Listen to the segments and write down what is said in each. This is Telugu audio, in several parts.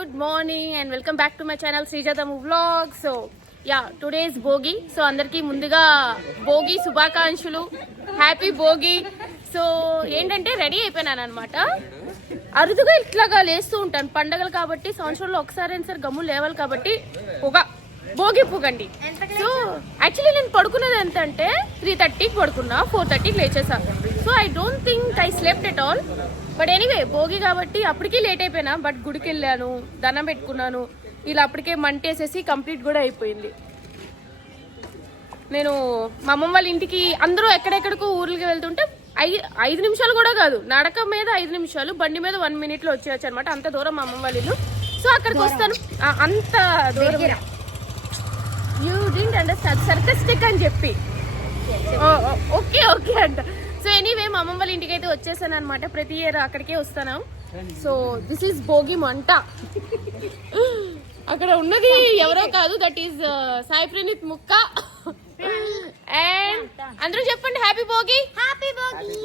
good morning and welcome back to my channel Srijatamu vlog. So yeah, today is Bogi. So andarki munduga Bogi శుభాకాంక్షలు, హ్యాపీ భోగి. సో ఏంటంటే రెడీ అయిపోయినాను అనమాట. అరుదుగా ఇట్లాగా లేస్తూ ఉంటాను పండగలు కాబట్టి, సంవత్సరంలో ఒకసారి అయినా సరే గమ్ములు లేవాలి కాబట్టి భోగి పొగండి. సో యాక్చువల్లీ నేను పడుకున్నది ఎంత అంటే 3:30కి పడుకున్నా, 4:30కి లేచేసాను. So I don't think I slept at all. But anyway Bhogi కాబట్టి అప్పటికి లేట్ అయిపోయినా. బట్ గుడికి వెళ్ళాను, దండం పెట్టుకున్నాను, ఇలా అప్పటికే మంటేసేసి కంప్లీట్ కూడా అయిపోయింది. నేను మా అమ్మమ్మ వాళ్ళ ఇంటికి అందరూ ఎక్కడెక్కడికో ఊర్లకి వెళ్తుంటే 5 నిమిషాలు కూడా కాదు, నడక మీద 5 నిమిషాలు, బండి మీద 1 minute వచ్చేయచ్చు అనమాట. అంత దూరం మా అమ్మమ్మ వాళ్ళ ఇల్లు. సో అక్కడికి వస్తాను, అంత దూరం. యూ డింట్ అండర్స్టాండ్, సర్కస్టిక్ అని చెప్పి ఓకే ఓకే అంట. సో ఎనీవే మా అమ్మమ్మ వాళ్ళ ఇంటికి అయితే వచ్చేసాను అనమాట. ప్రతి ఇయర్ అక్కడికే వస్తాను. సో దిస్ ఈస్ భోగి మంట. అక్కడ ఉన్నది ఎవరో కాదు, దట్ ఈస్ సాయి ప్రణీత్ ముక్క. అండ్ అందరూ చెప్పండి happy Bhogi, happy Bhogi,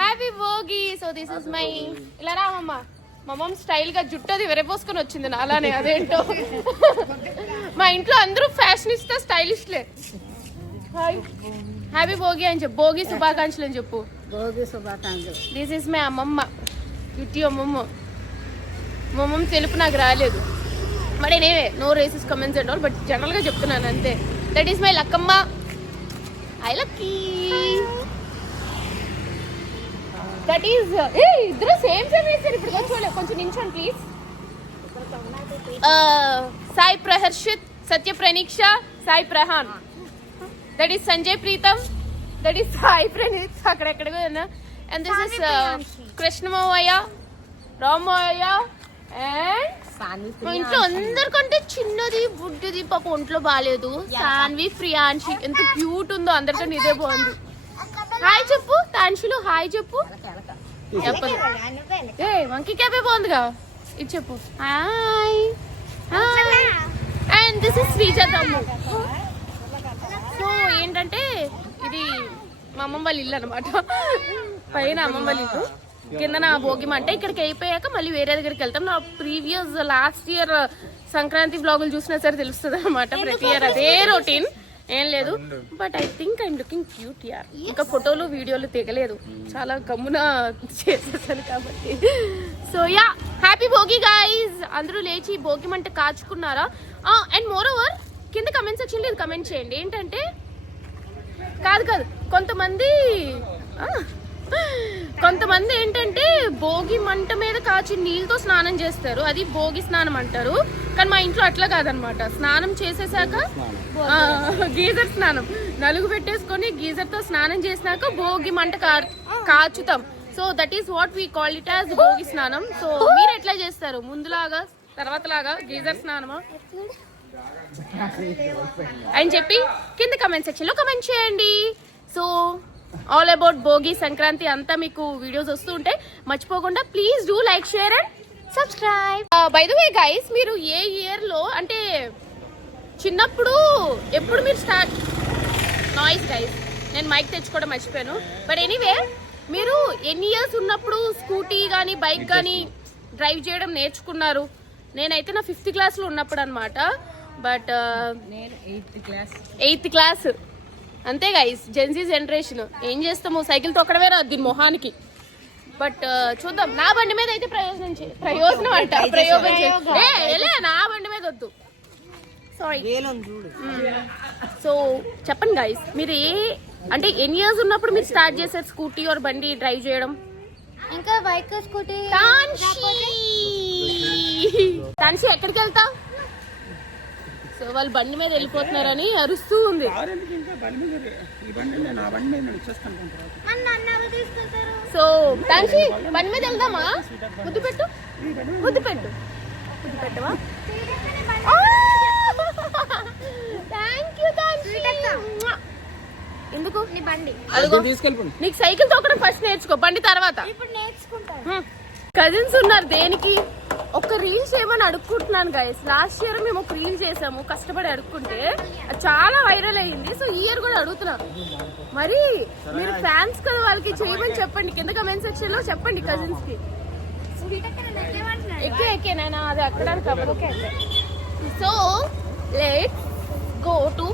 happy Bhogi. So this is my, ఇలా రామమ్మ. మా మమ్మ స్టైల్ గా జుట్టు అది వెరపోసుకొని వచ్చింది అలానే, అదేంటో. మా ఇంట్లో అందరూ ఫ్యాషనిస్టా, స్టైలిస్ట్లే. హాయ్, హ్యాపీ భోగి అని చెప్పు, భోగి శుభాకాంక్షలు అని చెప్పు. భోగి శుభాకాంక్షలు. దిస్ ఇస్ మై అమ్మమ్మ, క్యూటీ అమ్మమ్మ. మా అమ్మమ్మ తెలుపు నాకు రాలేదు, మరి నేనే no racist comments and all, but general గా చెప్తున్నాను అంతే. That is my Lakkamma. I lucky. That is ఇద్దరు సేమ్ వేసారు. ఇప్పుడు చూడలేదు, కొంచెం నించోండి please. Sai Praharshit, Satya Praneeksha, Sai Prahan. That is Sanjay Preetam, that is Sai Praneeth అక్కడెక్కడ. And this is Krishnamayya, Ramayya. And మా ఇంట్లో అందరికంటే చిన్నది బుడ్డిది, పాప ఒంట్లో బాగాలేదు, సాన్వి ప్రియాంశి. ఎంత క్యూట్ ఉందో, అందరికంటే ఇదే బాగుంది. హాయ్ చెప్పు తాన్షులు, హాయ్ చెప్పు. చెప్పదు ఏ వంకి క్యాబే బాగుందిగా, ఇది చెప్పు హాయ్. అండ్ దిస్ ఇస్ శ్రీజాతమ్ము. సో ఏంటంటే ఇది మా అమ్మమ్మ వాళ్ళ ఇల్లు అనమాట. పైన అమ్మమ్మ వాళ్ళ ఇల్లు, కింద నా భోగి మంట. ఇక్కడికి అయిపోయాక మళ్ళీ వేరే దగ్గరికి వెళ్తాం. నా ప్రీవియస్ లాస్ట్ ఇయర్ సంక్రాంతి బ్లాగులు చూసినా సరే తెలుస్తుంది అనమాట. ప్రతి ఇయర్ అదే రొటీన్, ఏం లేదు. But I think I'm looking cute యార్. ఇంకా ఫోటోలు వీడియోలు తెగలేదు, చాలా గమ్మున చేసేసాను కాబట్టి. So yeah, happy Bhogi guys. అందరూ లేచి భోగి మంట కాచుకున్నారా? అండ్ మోర్ ఓవర్ కింద కమెంట్ సెక్షన్లో ఇది కమెంట్ చేయండి. ఏంటంటే కాదు కొంతమంది ఏంటంటే భోగి మంట మీద కాచి నీళ్ళతో స్నానం చేస్తారు, అది భోగి స్నానం అంటారు. కానీ మా ఇంట్లో అట్లా కాదనమాట. స్నానం చేసేసాక గీజర్ స్నానం, నలుగు పెట్టేసుకొని గీజర్ తో స్నానం చేసినాక భోగి మంట కాచుతాం. So that is what we call it as Bhogi స్నానం. సో మీరు ఎట్లా చేస్తారు? ముందులాగా తర్వాత లాగా గీజర్ స్నానమా అని చెప్పి కింద కమెంట్ సెక్షన్ లో కమెంట్ చేయండి. So all about Bhogi, Sankranti అంతా మీకు వీడియోస్ వస్తూ ఉంటాయి. మర్చిపోకుండా please do like, share and subscribe. By the way guys, మీరు ఏ ఇయర్ లో అంటే చిన్నప్పుడు ఎప్పుడు మీరు స్టార్ట్ నాయిస్ గైస్, నేను మైక్ తెచ్చుకోవడం మర్చిపోయాను. బట్ ఎనీవే, మీరు ఎన్ని ఇయర్స్ ఉన్నప్పుడు స్కూటీ కానీ బైక్ కానీ డ్రైవ్ చేయడం నేర్చుకున్నారు? నేనైతే నా 5th క్లాస్లో ఉన్నప్పుడు అనమాట. బట్ నేను 8th క్లాస్ అంతే గైస్. జెన్జీ జనరేషన్, ఏం చేస్తాము, సైకిల్ తొక్కడమే రాదు దీని మొహానికి. బట్ చూద్దాం. నా బండి మీద అయితే ప్రయోజనం అంట, ప్రయోగం నా బండి మీద వద్దు, సారీ. సో చెప్పండి గైస్, మీరు అంటే ఎన్ని ఇయర్స్ ఉన్నప్పుడు మీరు స్టార్ట్ చేశారు స్కూటీ ఆర్ బండి డ్రైవ్ చేయడం? ఇంకా బైక్, స్కూటీ. తాన్షి ఎక్కడికి వెళ్తా? సో వాళ్ళు బండి మీద వెళ్ళిపోతున్నారని అరుస్తూ ఉంది. సో తాన్షి బండి మీద వెళ్దామా? ముద్దు పెట్టు, ముద్దు పెట్టు, ముద్దు పెట్టవా? Thank you Tanshi. ఎందుకు నీ బండి నీకు సైకిల్ తొక్కడం ఫస్ట్ నేర్చుకో, బండి తర్వాత. ఇప్పుడు నేర్చుకుంటాను. కజిన్స్ ఉన్నారు దేనికి? ఒక రీల్ చేయమని అడుక్కుంటున్నాను గైస్. లాస్ట్ ఇయర్ మేము ఒక రీల్ చేసాము, కష్టపడి అడుక్కుంటే చాలా వైరల్ అయ్యింది. సో ఈ ఇయర్ కూడా అడుగుతున్నాను. మరి మీరు ఫ్యాన్స్ కదా, వాళ్ళకి చేయమని చెప్పండి కింద కమెంట్ సెక్షన్ లో చెప్పండి కజిన్స్ కి. ఎక్కే నేను అది అక్కడానికి అవ్వదు. సో లెట్స్ గో టు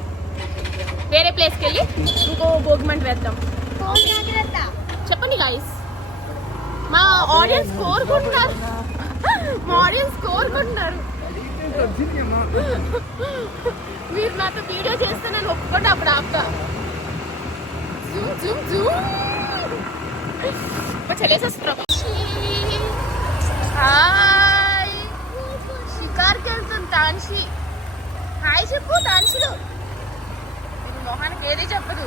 వేరే ప్లేస్కి వెళ్ళి ఇంకో భోగిమంట వేద్దాం. చెప్పండి గాయస్, మా ఆడియన్స్ కోరుకుంటున్నారు, మీరు నాతో వీడియో చేస్తే నేను ఒప్పుకోండి, అప్పుడు ఆపుతా. చలేసేస్తున్నాం. హాయ్, షికార్కి వెళ్తుంది తాన్షి. హాయ్ చెప్పు తాన్షిలు. మొహానికి ఏది చెప్పదు.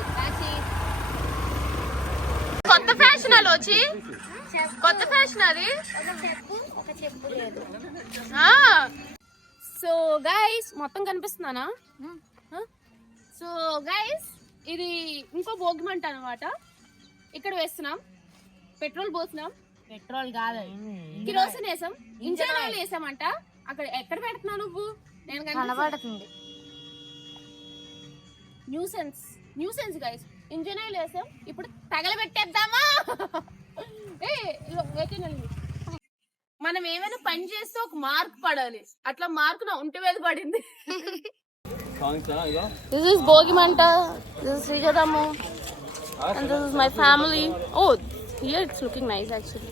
కొత్త ఫ్యాషన్ అలా వచ్చి, కొత్త ఫ్యాషన్ అది. సో గైస్ మొత్తం కనిపిస్తున్నానా? సో గైస్ ఇది ఇంకో భోగిమంట అనమాట. ఇక్కడ వేస్తున్నాం, పెట్రోల్ పోస్తున్నాం. పెట్రోల్ కాదు, కిరోసిన్ వేసాం, ఇంజన్ ఆయిల్ వేసామంట. అక్కడ ఎక్కడ పెడుతున్నావు నువ్వు? నేను కనబడుతుంది. Nuisance guys. ఇంజన్ ఆయిల్ వేసాం, ఇప్పుడు తగలబెట్టేద్దామా? మనం ఏమైనా పని చేస్తే ఒక మార్క్ పడాలి. అట్లా మార్క్ నా ఉంటే మీద పడింది. This is భోగిమంట. This is శ్రీజదమ్ము. And this is my family. Oh, here it's looking nice actually.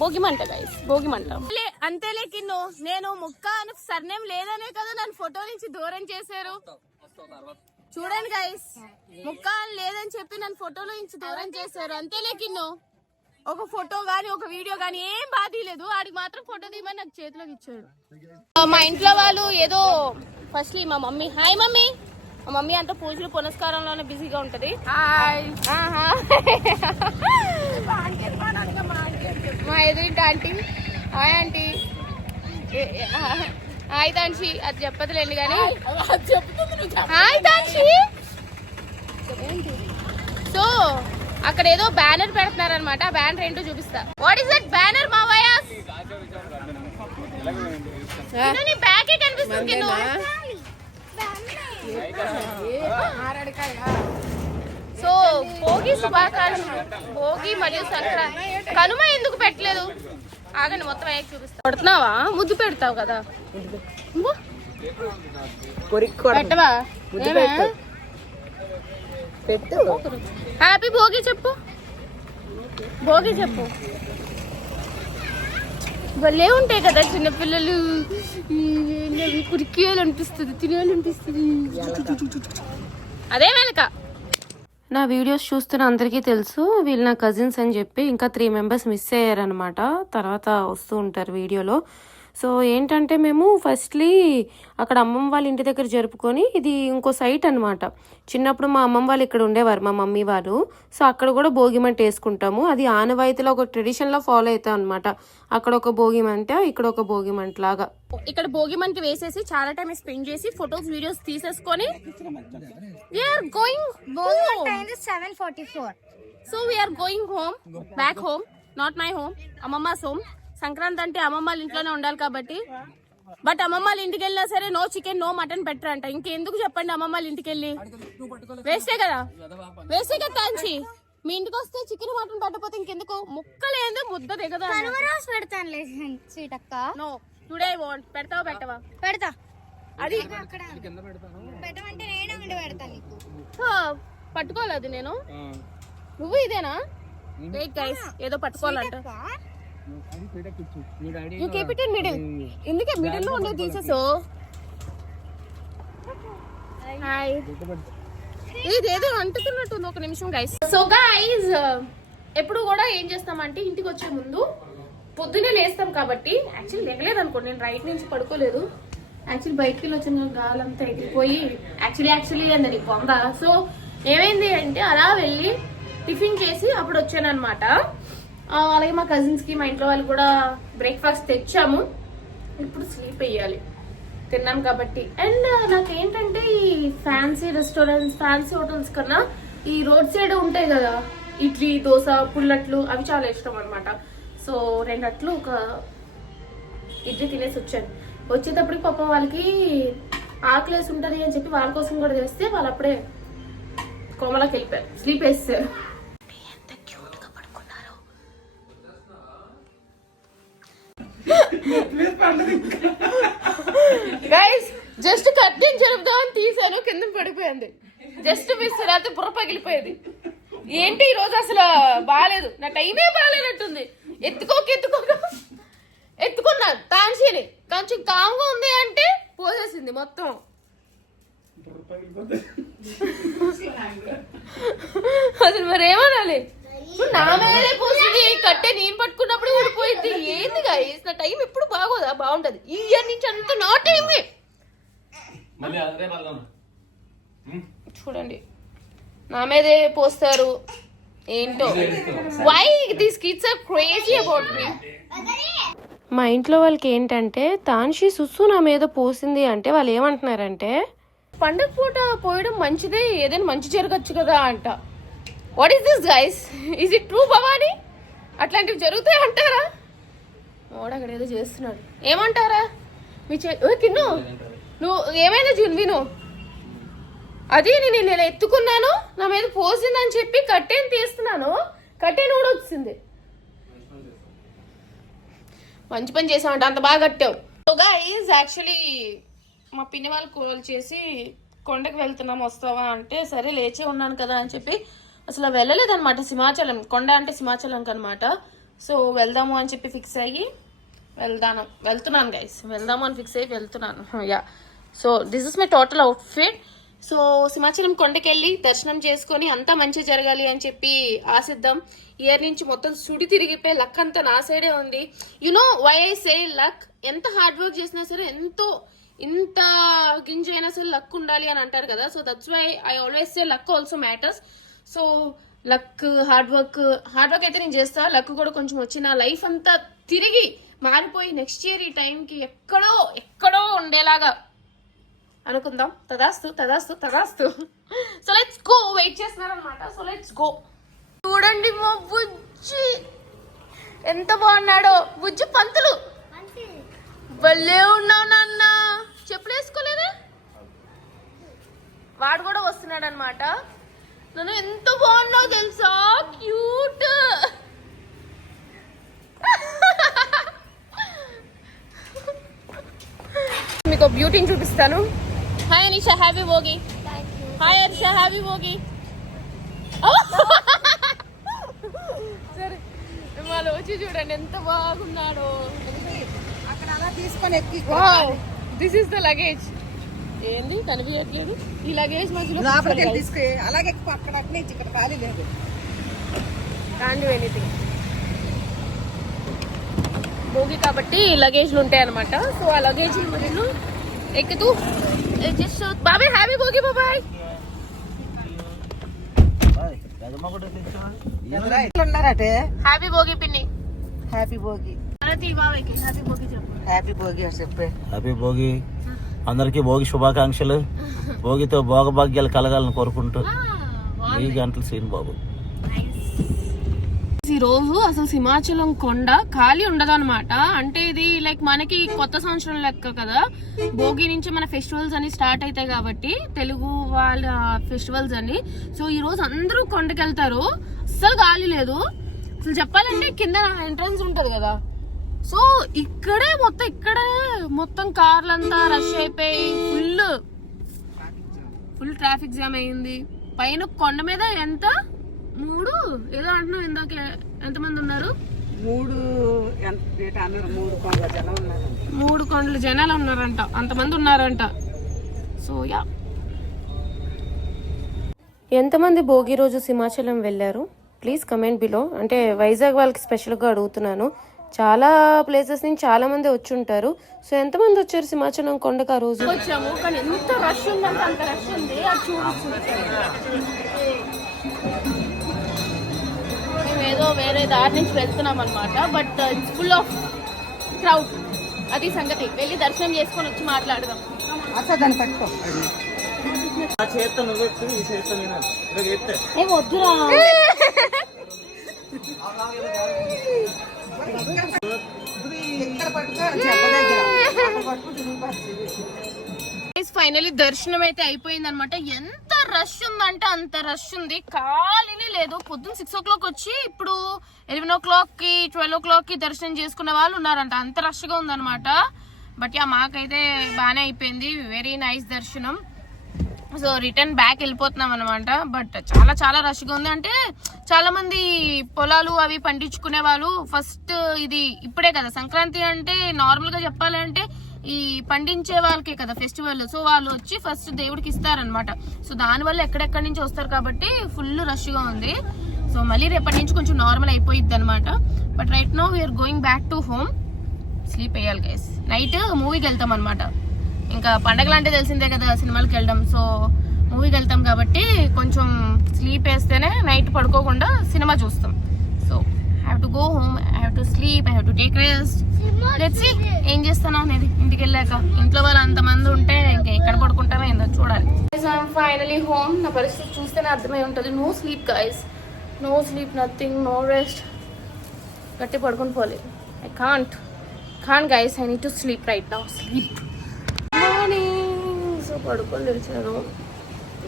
భోగిమంట గైస్, భోగిమంట. అంతేలే కిన్ను, నేను ముక్క అని సర్నేమ్ లేదనే కదా నన్ను ఫోటో నుంచి దూరం చేశారు. చూడండి గైస్, ముక్క అని లేదని చెప్పి నన్ను ఫోటోలో నుంచి దూరం చేశారు. అంతేలే కిన్ను, ఒక ఫోటో గానీ ఒక వీడియో గానీ ఏం బాధలేదు. ఆడికి మాత్రం ఫోటో తీయమని నాకు చేతిలోకి ఇచ్చాడు. మా ఇంట్లో వాళ్ళు ఏదో ఫస్ట్ మా మమ్మీ, హాయ్ మమ్మీ. మా మమ్మీ అంతా పూజలు పునస్కారంలోనే బిజీగా ఉంటది. హాయ్. మా ఎదురింటి ఆంటీ, హాయ్ ఆంటీ. హాయ్ తాన్షి. అది చెప్పదులేండి కానీ హాయ్ తాన్షి. సో అక్కడ ఏదో బ్యానర్ పెడుతున్నారు అనమాట. ఆ బ్యానర్ ఏంటో చూపిస్తా. వాట్ ఇస్ దట్ బ్యానర్ మావయ్య? నీ బ్యాగే కనిపిస్తుంది. సో భోగి శుభాకాంక్షలు. భోగి మరియు సంక్రాంతి. కనుమ ఎందుకు పెట్టలేదు? ఆగండి మొత్తం అయ్యాక చూపిస్తా. కొడుతున్నావా? ముద్దు పెడతావు కదా. పెట్టవా? హ్యాపీ భోగి చెప్పు, భోగి చెప్పు. భలే ఉంటాయి కదా చిన్నపిల్లలు. కురికేయాలనిపిస్తుంది, తినేయాలనిపిస్తుంది. అదే వెనక నా వీడియోస్ చూస్తున్న అందరికీ తెలుసు, వీళ్ళు నా కజిన్స్ అని చెప్పి. ఇంకా 3 మెంబర్స్ మిస్ అయ్యారనమాట, తర్వాత వస్తూ ఉంటారు వీడియోలో. సో ఏంటంటే మేము ఫస్ట్లీ అక్కడ అమ్మమ్మ వాళ్ళ ఇంటి దగ్గర జరుపుకొని, ఇది ఇంకో సైట్ అనమాట. చిన్నప్పుడు మా అమ్మమ్మ వాళ్ళు ఇక్కడ ఉండేవారు, మా మమ్మీ వాళ్ళు. సో అక్కడ కూడా భోగిమంట వేసుకుంటాము. అది ఆనవాయితీలో ఒక ట్రెడిషన్లో ఫాలో అవుతాం అనమాట. అక్కడ ఒక భోగిమంట, ఇక్కడ ఒక భోగిమంట లాగా. ఇక్కడ భోగిమంట వేసేసి చాలా టైం స్పెండ్ చేసి ఫొటోస్ వీడియోస్ తీసేసుకొని we're going 7:44. So we're going home, back home, not my home, అమ్మమ్మస్ హోమ్. సంక్రాంతి అంటే అమ్మమ్మ వాళ్ళ ఇంట్లోనే ఉండాలి కాబట్టి. బట్ అమ్మమ్మ వాళ్ళ ఇంటికి వెళ్ళినా సరే నో చికెన్ నో మటన్ పెట్టరంట. ఇంకెందుకు చెప్పండి అమ్మమ్మ వాళ్ళ ఇంటికి వెళ్ళి? వేస్టే కదా, వేస్టే కదా తాన్షి. మీ ఇంటికి వస్తే చికెన్ మటన్ పెట్టకపోతే ఇంకెందుకు? ముక్కలేదు ముద్ద దిగదా. పెడతానులే స్వీట్ అక్క. No today I want. పెడతావా పెట్టవా? పెడతా. అది పెట్టమంటే నేను అంగడి పెడతాను నీకు. పట్టుకోవాలి అది నేను. నువ్వు ఇదేనా? వెయిట్ గైస్, ఏదో పట్టుకోవాలంట. You keep it in middle. ఇందుకే మిడిల్ లో ఉండేది తీసేసో. హాయ్. ఇదేదో అంటుతున్నట్టుంది, ఒక నిమిషం గైస్. సో గైస్, ఎప్పుడు కూడా ఏం చేస్తామంటే ఇంటికి వచ్చే ముందు పొద్దునే లేస్తాం కాబట్టి, యాక్చువల్లీ లేగలేదు అనుకోండి, నేను రైట్ నుంచి పడుకోలేదు. యాక్చువల్లీ బయటికి వెళ్ళి వచ్చిన గాలంతా ఎగిరిపోయి యాక్చువల్లీ అందని పొందా. సో ఏమైంది అంటే అలా వెళ్ళి టిఫిన్ చేసి అప్పుడు వచ్చాను అనమాట. అలాగే మా కజిన్స్ కి, మా ఇంట్లో వాళ్ళు కూడా బ్రేక్ఫాస్ట్ తెచ్చాము. ఇప్పుడు స్లీప్ వేయాలి, తిన్నాం కాబట్టి. అండ్ నాకేంటంటే ఈ ఫ్యాన్సీ రెస్టారెంట్స్, ఫ్యాన్సీ హోటల్స్ కన్నా ఈ రోడ్ సైడ్ ఉంటాయి కదా ఇడ్లీ, దోశ, పుల్లట్లు, అవి చాలా ఇష్టం అనమాట. సో 2 అట్లు, ఒక ఇడ్లీ తినేసి వచ్చాను. వచ్చేటప్పటికి పాప వాళ్ళకి ఆకలేసి ఉంటుంది అని చెప్పి వాళ్ళ కోసం కూడా చేస్తే వాళ్ళు అప్పుడే కోమలోకి వెళ్ళిపోయారు, స్లీప్ వేస్తారు. గైస్ జస్ట్ కట్టింగ్ జరుపుదామని తీసాను, కింద పడిపోయింది. జస్ట్ మిస్, రాత్రి బుర్ర పగిలిపోయేది. ఏంటి ఈ రోజు అసలు బాగాలేదు, నా టైమే బాగాలేనట్టుంది. ఎత్తుకున్నా తాన్షిని, కొంచెం కామ్గా ఉంది అంటే పోసేసింది మొత్తం. అసలు మరి ఏమనాలి, నా మీదే పోసింది. కట్టే నేను పట్టుకున్నప్పుడు ఊడిపోయింది. ఏంది గైస్, నా టైం ఎప్పుడు బాగోదా? బాగుంటది. ఈ ఇయర్ నుంచి అంత నా టైమే. చూడండి నా మీదే పోస్తారు ఏంటో. Why these kids are crazy about me. మా ఇంట్లో వాళ్ళకి ఏంటంటే తాన్షి సుస్సు నా మీద పోసింది అంటే వాళ్ళు ఏమంటున్నారంటే పండగ పూట పోయడం మంచిదే, ఏదైనా మంచి జరగచ్చు కదా అంట. What is this guys, is it true Bhavani? అట్లాంటివి జరుగుతాయి అంటారా? మోడ అక్కడ ఏదో చేస్తున్నాడు, ఏమంటారా? మీ తిన్ను నువ్వు ఏమైనా విను. అది నేను ఎత్తుకున్నాను, నా మీద పోసిందని చెప్పి కట్టేని తీస్తున్నాను, కట్టేని కూడా వచ్చింది. మంచి పని చేసామంట, అంత బాగా కట్టావు. సో గైస్ యాక్చువల్లీ మా పిన్ని వాళ్ళు కాల్ చేసి కొండకి వెళ్తున్నాం వస్తావా అంటే సరే లేచే ఉన్నాను కదా అని చెప్పి అసలు వెళ్ళలేదన్నమాట. సింహాచలం కొండ అంటే సింహాచలం అనమాట. సో వెళ్దాము అని చెప్పి ఫిక్స్ అయ్యి వెళ్తున్నాను గైస్, వెళ్దాము అని ఫిక్స్ అయ్యి వెళ్తున్నాను. Yeah, so this is my total outfit. So Simhachalam కొండకి వెళ్ళి దర్శనం చేసుకొని అంతా మంచిగా జరగాలి అని చెప్పి ఆశిద్దాం. ఇయర్ నుంచి మొత్తం సుడి తిరిగిపోయి లక్ అంతా నా సైడే ఉంది. No why I say luck. ఎంత హార్డ్ వర్క్ చేసినా సరే, ఇంత గింజ అయినా సరే లక్ ఉండాలి అని అంటారు కదా. So that's why I always say luck also matters. So luck, hard work అయితే నేను చేస్తా. లక్ కూడా కొంచెం వచ్చి నా లైఫ్ అంతా తిరిగి మారిపోయి నెక్స్ట్ ఇయర్ ఈ టైంకి ఎక్కడో ఉండేలాగా అనుకుందాం. తదాస్తు. So let's go. వెయిట్ చేస్తున్నారనమాట. So let's go. చూడండి మా బుజ్జి ఎంత బాగున్నాడో. బుజ్జి పంతులు భలే ఉన్నావు నాన్న. చెప్పులు వేసుకోలేదా? వాడు కూడా వస్తున్నాడు అనమాట. నన్ను ఎంత బాగున్నావు తెలుసా, క్యూట్. మీకు బ్యూటీని చూపిస్తాను. Hi Anisha, happy Bhogi. Hi Anisha, happy Bhogi. సరే వాళ్ళు వచ్చి చూడండి ఎంత బాగున్నాడో. అక్కడ అలా తీసుకొని ఎక్కి దిస్ ఇస్ ద లగేజ్. ఏంది కనిపించట్లేదు ఈ లగేజ్ మధ్యలో తీసుకు అలాగే అక్కడ అట్నే ఇక్కడ ఖాళీ లేదు. కాండి ఎనీథింగ్ భోగి కాబట్టి లగేజ్లు ఉంటాయి అనమాట. సో ఆ లగేజ్ నేను ఎక్కుతూ జస్ట్ బాబాయ్ హ్యాపీ భోగి బాబాయ్. ఉన్నారటే హ్యాపీ భోగి పిన్ని. హ్యాపీ భోగి. బాబాయ్కి హ్యాపీ భోగి చెప్పు. హ్యాపీ భోగి చెప్పే. హ్యాపీ భోగి. అందరికీ భోగి శుభాకాంక్షలు. భోగితో భోగభాగ్యాలు కలగాలని కోరుకుంటూ ఈ గంటలు సీన్ బాబు. ఈ రోజు అసలు సింహాచలం కొండ ఖాళీ ఉండదు అనమాట. అంటే ఇది లైక్ మనకి కొత్త సంవత్సరం లెక్క కదా. భోగి నుంచి మన ఫెస్టివల్స్ అని స్టార్ట్ అవుతాయి కాబట్టి తెలుగు వాళ్ళ ఫెస్టివల్స్ అని. సో ఈ రోజు అందరూ కొండకి వెళ్తారు. అస్సలు ఖాళీ లేదు. అసలు చెప్పాలంటే కింద ఎంట్రన్స్ ఉంటది కదా. సో ఇక్కడే మొత్తం కార్లంతా రష్ అయిపోయి ఫుల్ ట్రాఫిక్ జామ్ అయింది. పైన కొండ మీద ఎంత 3 ఏదో అంటున్నావు ఇందాక, ఎంతమంది ఉన్నారు? 3 కొండల జనాలు ఉన్నారంట, అంతమంది ఉన్నారంట. సో యా, ఎంతమంది భోగి రోజు సింహాచలం వెళ్ళారు ప్లీజ్ కమెంట్ బిలో. అంటే వైజాగ్ వాళ్ళకి స్పెషల్గా అడుగుతున్నాను. చాలా ప్లేసెస్ నుంచి చాలా మంది వచ్చి ఉంటారు. సో ఎంతమంది వచ్చారు సింహాచలం కొండకు ఆ రోజు? వచ్చాము కానీ ఎంత రష్ ఉందంటే అంత రష్ ఉంది. అది మేము ఏదో వేరే దారి నుంచి వెళ్తున్నాం అనమాట. But it's full of crowd. అది సంగతి. వెళ్ళి దర్శనం చేసుకొని వచ్చి మాట్లాడదాం. దాన్ని పట్టుకో. వద్దురా ఫైనలీ దర్శనం అయితే అయిపోయింది అనమాట. ఎంత రష్ ఉందంటే అంత రష్ ఉంది, ఖాళీనే లేదు. పొద్దున్న 6 o'clock వచ్చి ఇప్పుడు 11 o'clock కి 12 o'clock కి దర్శనం చేసుకునే వాళ్ళు ఉన్నారంట. అంత రష్ గా ఉందన్నమాట. బట్ యా మాకైతే బాగానే అయిపోయింది, వెరీ నైస్ దర్శనం. సో రిటర్న్ బ్యాక్ వెళ్ళిపోతున్నాం అనమాట. బట్ చాలా చాలా రష్గా ఉంది. అంటే చాలా మంది పొలాలు అవి పండించుకునే వాళ్ళు ఫస్ట్ ఇది ఇప్పుడే కదా సంక్రాంతి అంటే, నార్మల్ గా చెప్పాలంటే ఈ పండించే వాళ్ళకే కదా ఫెస్టివల్. సో వాళ్ళు వచ్చి ఫస్ట్ దేవుడికి ఇస్తారనమాట. సో దానివల్ల ఎక్కడెక్కడి నుంచి వస్తారు కాబట్టి ఫుల్ రష్గా ఉంది. సో మళ్ళీ రేపటి నుంచి కొంచెం నార్మల్ అయిపోయిద్ది అనమాట. But right now we're going back to home. Sleep వేయాలి గైస్. నైట్ మూవీకి వెళ్తాం అనమాట. ఇంకా పండగలు అంటే తెలిసిందే కదా సినిమాలకు వెళ్ళడం. సో మూవీకి వెళ్తాం కాబట్టి కొంచెం స్లీప్ వేస్తేనే నైట్ పడుకోకుండా సినిమా చూస్తాం. So have to go home, I have to sleep, I have to take rest. Let's see ఏం చేస్తాను అనేది ఇంటికి వెళ్ళాక. ఇంట్లో వాళ్ళు అంతమంది ఉంటే ఇంకా ఎక్కడ పడుకుంటామో ఏందో చూడాలి. Finally home. నా పరిస్థితి చూస్తేనే అర్థమై ఉంటుంది. No sleep guys, no sleep, nothing, no rest. గట్టి పడుకుని పోలే. I can't guys, I need to sleep right now. Sleep. Morning. So పడుకొని లేచాను.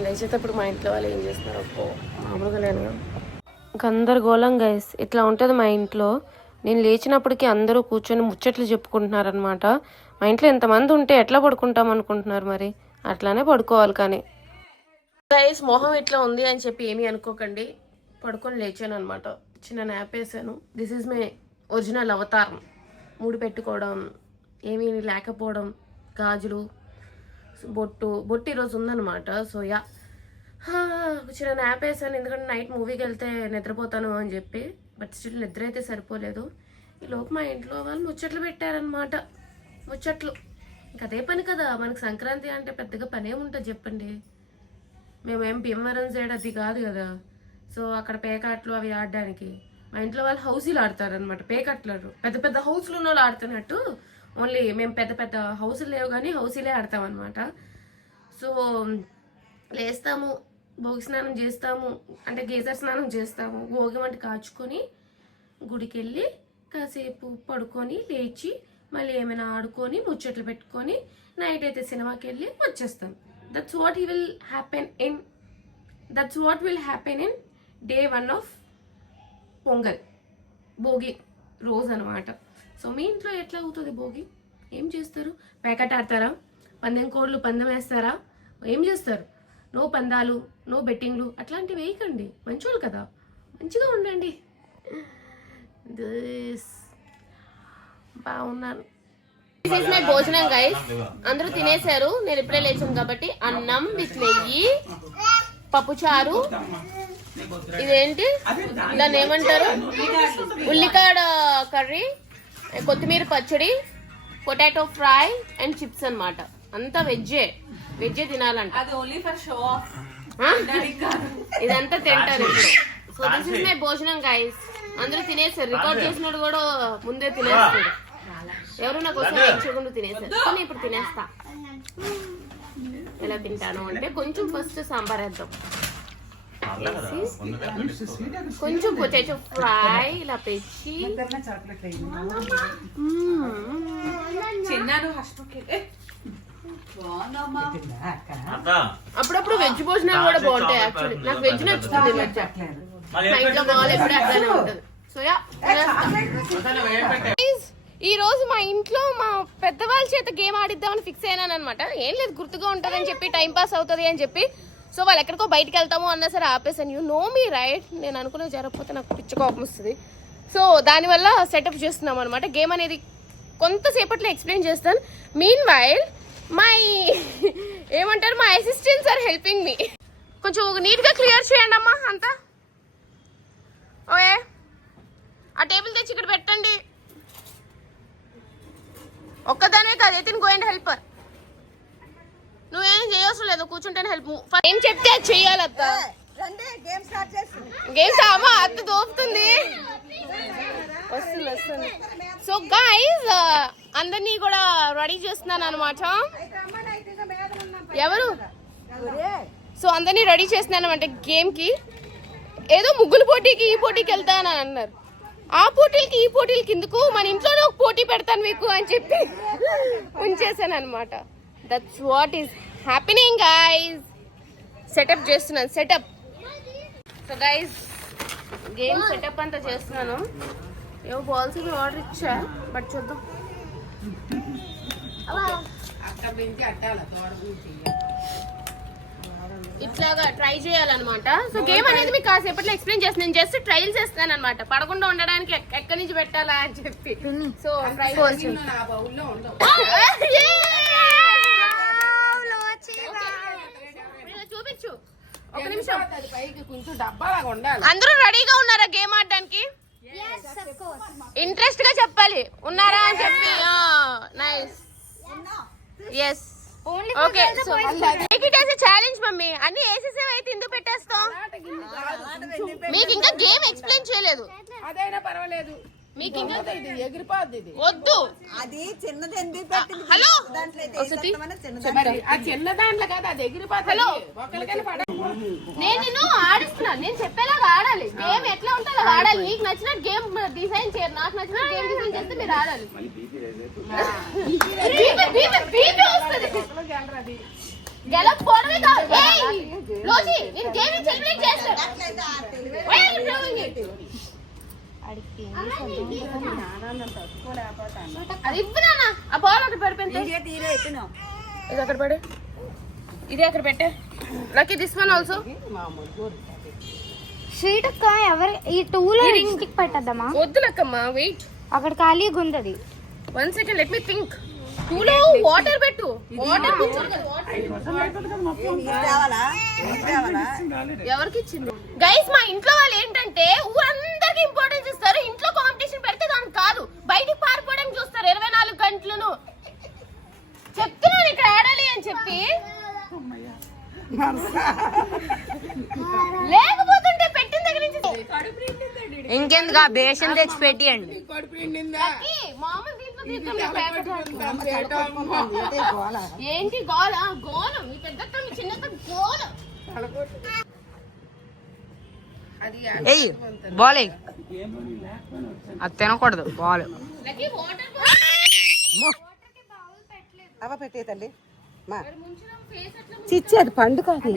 లేచేటప్పుడు మా ఇంట్లో వాళ్ళు ఏం చేస్తున్నారు అప్పో మామూలుగా లేను. గందరగోళం గైస్. ఇట్లా ఉంటుంది మా ఇంట్లో. నేను లేచినప్పటికీ అందరూ కూర్చొని ముచ్చట్లు చెప్పుకుంటున్నారనమాట. మా ఇంట్లో ఎంతమంది ఉంటే ఎట్లా పడుకుంటాం అనుకుంటున్నారు, మరి అట్లానే పడుకోవాలి. కానీ గైస్ మొహం ఇట్లా ఉంది అని చెప్పి ఏమీ అనుకోకండి. పడుకొని లేచాను అనమాట. చిన్న నాప్ వేసాను. దిస్ ఈజ్ మై ఒరిజినల్ అవతారం. మూడు పెట్టుకోవడం, ఏమీ లేకపోవడం, గాజులు, బొట్టు ఈరోజు ఉందన్నమాట. సో యా చిన్న నాప్ వేసాను, ఎందుకంటే నైట్ మూవీకి వెళ్తే నిద్రపోతాను అని చెప్పి. బట్ స్టిల్ నిద్ర అయితే సరిపోలేదు. ఈ లోపు మా ఇంట్లో వాళ్ళు ముచ్చట్లు పెట్టారనమాట. ముచ్చట్లు ఇంకా అదే పని కదా మనకు. సంక్రాంతి అంటే పెద్దగా పని ఏముంటుంది చెప్పండి. మేమేం భీమవరం సైడ్ అది కాదు కదా. సో అక్కడ పేకాట్లు అవి ఆడడానికి మా ఇంట్లో వాళ్ళు హౌసీలు ఆడతారనమాట. పేకట్లారు పెద్ద పెద్ద హౌస్లు ఉన్న వాళ్ళు ఆడుతున్నట్టు. ఓన్లీ మేము పెద్ద పెద్ద హౌసులు లేవు కానీ హౌసీలే ఆడతాం అనమాట. సో లేస్తాము, భోగి స్నానం చేస్తాము, అంటే గేజర్ స్నానం చేస్తాము. భోగి వంట కాచుకొని గుడికి వెళ్ళి కాసేపు పడుకొని లేచి మళ్ళీ ఏమైనా ఆడుకొని ముచ్చట్లు పెట్టుకొని నైట్ అయితే సినిమాకి వెళ్ళి వచ్చేస్తాం. That's what will happen in day 1 of pongal, Bhogi రోజు అనమాట. సో మీ ఇంట్లో ఎట్లా అవుతుంది భోగి? ఏం చేస్తారు? ప్యాకెట్ ఆడతారా? పందెం కోళ్ళు పందెం వేస్తారా? ఏం చేస్తారు? నో పందాలు, నో బెట్టింగ్లు అట్లాంటివి వేయకండి. మంచోళ్ళు కదా, మంచిగా ఉండండి. బాగున్నాను. దిస్ ఈస్ మై భోజనం గైస్. అందరూ తినేశారు, నేను ఇప్పుడే లేచాను కాబట్టి. అన్నం విత్ నెయ్యి, పప్పుచారు, ఇదేంటి దాన్ని ఏమంటారు, ఉల్లికాడ కర్రీ, కొత్తిమీర పచ్చడి, పొటాటో ఫ్రై అండ్ చిప్స్ అన్నమాట. అంతా వెజ్జే తినాలంట. ఇదంతా తింటారు ఇప్పుడు. సో దిస్ ఇస్ మై భోజనం గైస్. అందరూ తినేసారు. రికార్డ్ చేసినోడు కూడా ముందే తినేస్తాడు. ఎవరు నా కోసం వేయించకుండా తినేసారు. కానీ ఇప్పుడు తినేస్తా. ఎలా తింటాను అంటే కొంచెం ఫస్ట్ సాంబార్ వేద్దాం, కొంచెం పొటాటో ఫ్రై ఇలా పెట్టి, అప్పుడప్పుడు వెజ్ భోజనాలు కూడా బాగుంటాయి. యాక్చువల్లీ నాకు వెజ్ నచ్చుతుంది. మా ఇంట్లో బాగా ఎప్పుడు అట్లానే ఉంటుంది. సో యా ఈ రోజు మా ఇంట్లో మా పెద్దవాళ్ళ చేత గేమ్ ఆడిద్దామని ఫిక్స్ అయినాను అనమాట. ఏం లేదు, గుర్తుగా ఉంటుంది అని చెప్పి, టైం పాస్ అవుతుంది అని చెప్పి. సో వాళ్ళు ఎక్కడికో బయటకు వెళ్తాము అన్నా సరే ఆపేసాను. You know me right. నేను అనుకునే జరగకపోతే నాకు పిచ్చి కోపం వస్తుంది. సో దానివల్ల సెటప్ చేస్తున్నాం అనమాట. గేమ్ అనేది కొంతసేపట్లో ఎక్స్ప్లెయిన్ చేస్తాను. మీన్ వైల్ మై ఏమంటారు, మా అసిస్టెంట్స్ ఆర్ హెల్పింగ్ మీ. కొంచెం నీట్గా క్లియర్ చేయండి అమ్మా అంతా. ఓయే ఆ టేబుల్ తెచ్చి ఇక్కడ పెట్టండి. ఒక్కదానే కాదు, ఎతిన్ గో అండ్ హెల్పర్. నువ్వేం చేయవసరం లేదు, కూర్చుంటేనే హెల్ప్. ఏం చెప్తే అది చెయ్యాలి అత్త. గేమ్స్ అమ్మా అత్త దోపుతుంది. వస్తుంది. సో గైస్ అందరినీ కూడా రెడీ చేస్తున్నాను అనమాట. ఎవరు? సో అందరినీ రెడీ చేస్తున్నాను అంటే గేమ్ కి. ఏదో ముగ్గులు పోటీకి ఈ పోటీకి వెళ్తానని అన్నారు. ఆ పోటీలకి ఈ పోటీలకి ఎందుకు, మన ఇంట్లోనే ఒక పోటీ పెడతాను మీకు అని చెప్పి ఉంచేసాను అనమాట. That's what is happening guys. Setup చేస్తున్నాను. Setup. So guys game setup అంతా చేస్తున్నాను. ఏవో బాల్స్ ఆర్డర్ ఇచ్చా, బట్ చూద్దాం. ఇట్లాగా ట్రై చేయాలన్నమాట. సో గేమ్ అనేది మీకు కాసేపట్లో ఎక్స్ప్లెయిన్ చేస్తాను. నేను జస్ట్ ట్రైల్ చేస్తాను అనమాట, పడకుండా ఉండడానికి ఎక్కడి నుంచి పెట్టాలా అని చెప్పి. సో ట్రై చూపించు. ఒక నిమిషం. అందరూ రెడీగా ఉన్నారా గేమ్ ఆడడానికి? ఇంట్రెస్ట్ గా చెప్పాలి. ఉన్నారా అని చెప్పి. Nice. Yes. Okay. So make it as a challenge mummy. అన్ని వేసేసేవి అయితే ఎందుకు పెట్టేస్తాం? మీకు ఇంకా గేమ్ ఎక్స్ప్లెయిన్ చేయలేదు. అదైనా పర్వాలేదు. మీకు ఇంకా ఎగిరిపోద్ది. వద్దు. అది చిన్నది ఎందుకు పెట్టింది? హలో ఆ చిన్న దాంట్లో కాదు, అది ఎగిరిపోద్ది. హలో ఒకరికైనా పడ. నేను నిన్ను ఆడిస్తున్నాను. నేను చెప్పేలాగా ఆడాలి. గేమ్ ఎట్లా ఉంటే అలా ఆడాలి. నీకు నచ్చిన గేమ్ డిజైన్ చేయరు, నాకు నచ్చిన గేమ్ డిజైన్ చేస్తే మీరు ఆడాలి. గెలకపోవడమే కాదు. రోజీ నేను గేమ్ సెలబ్రేట్ చేస్తాను. అది ఇవ్వనా? ఆ బాల్ ఒకటి పడిపోయింది. ఇది అక్కడ పడే, ఇది అక్కడ పెట్టే. Lucky this one also. Sweet అక్క ఎవరు ఈ టూలో ఇంటికి పెట్టద్దామా? వద్దు లక్కమ్మా, వెయిట్. అక్కడ ఖాళీగా ఉంది అది. 1 second, లెట్ మీ థింక్. టూలో వాటర్ పెట్టు. వాటర్ ఎవరికి ఇచ్చింది? గైస్ మా ఇంట్లో వాళ్ళు ఏంటంటే ఊరందరికి ఇంపార్టెన్స్ ఇస్తారు. ఇంట్లో కాంపిటీషన్ పెడితే దానికి కాదు, బయటికి పారిపోవడానికి చూస్తారు 24 గంటలను. చెప్తున్నాను ఇక్కడ ఆడాలి అని చెప్పి. లేకపోతుంటే పెట్టిన దగ్గర నుంచి ఇంకెందుకు బేషన్ తెచ్చి పెట్టియండి. మామూలు ఏంటి గోల? గోల మీ పెద్ద మీ చిన్న గోల. బాల్ అది తినకూడదు. బాల్ అవ పెట్టే తల్లి మా చిచ్చి, అది పండు కాదు.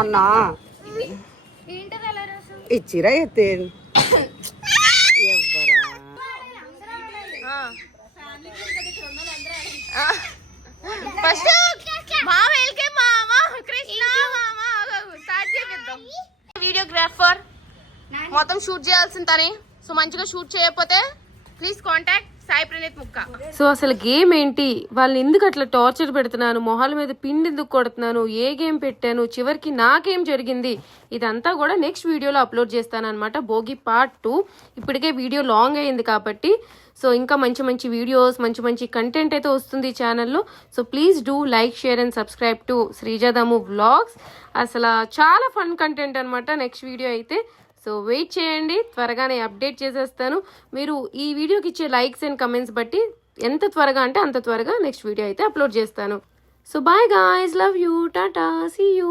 అన్నా ఇచ్చిరా ఎత్తే ఫస్ట్ మామ వెల్కే మామ కృష్ణ మామ స్టార్ట్ చేద్దాం. వీడియోగ్రాఫర్ మొత్తం షూట్ చేయాల్సింది తనే. సో మంచిగా షూట్ చేయకపోతే ప్లీజ్ కాంటాక్ట్ సాయి ప్రణీత్ ముక్క. సో అసలు గేమ్ ఏంటి, వాళ్ళని ఎందుకు అట్లా టార్చర్ పెడుతున్నాను, మొహాల మీద పిండి ఎందుకు కొడుతున్నాను, ఏ గేమ్ పెట్టాను, చివరికి నాకేం జరిగింది, ఇదంతా కూడా నెక్స్ట్ వీడియోలో అప్లోడ్ చేస్తాను అనమాట. భోగి పార్ట్ 2. ఇప్పటికే వీడియో లాంగ్ అయింది కాబట్టి సో ఇంకా మంచి మంచి వీడియోస్, మంచి మంచి కంటెంట్ అయితే వస్తుంది ఈ ఛానల్లో. So please do like, share and subscribe to శ్రీజాదము వ్లాగ్స్. అసలు చాలా ఫన్ కంటెంట్ అనమాట నెక్స్ట్ వీడియో అయితే. సో వెయిట్ చేయండి, త్వరగానే అప్డేట్ చేసేస్తాను. మీరు ఈ వీడియోకి ఇచ్చే లైక్స్ అండ్ కమెంట్స్ బట్టి ఎంత త్వరగా అంటే అంత త్వరగా నెక్స్ట్ వీడియో అయితే అప్లోడ్ చేస్తాను. So bye guys, love you, tata, see you.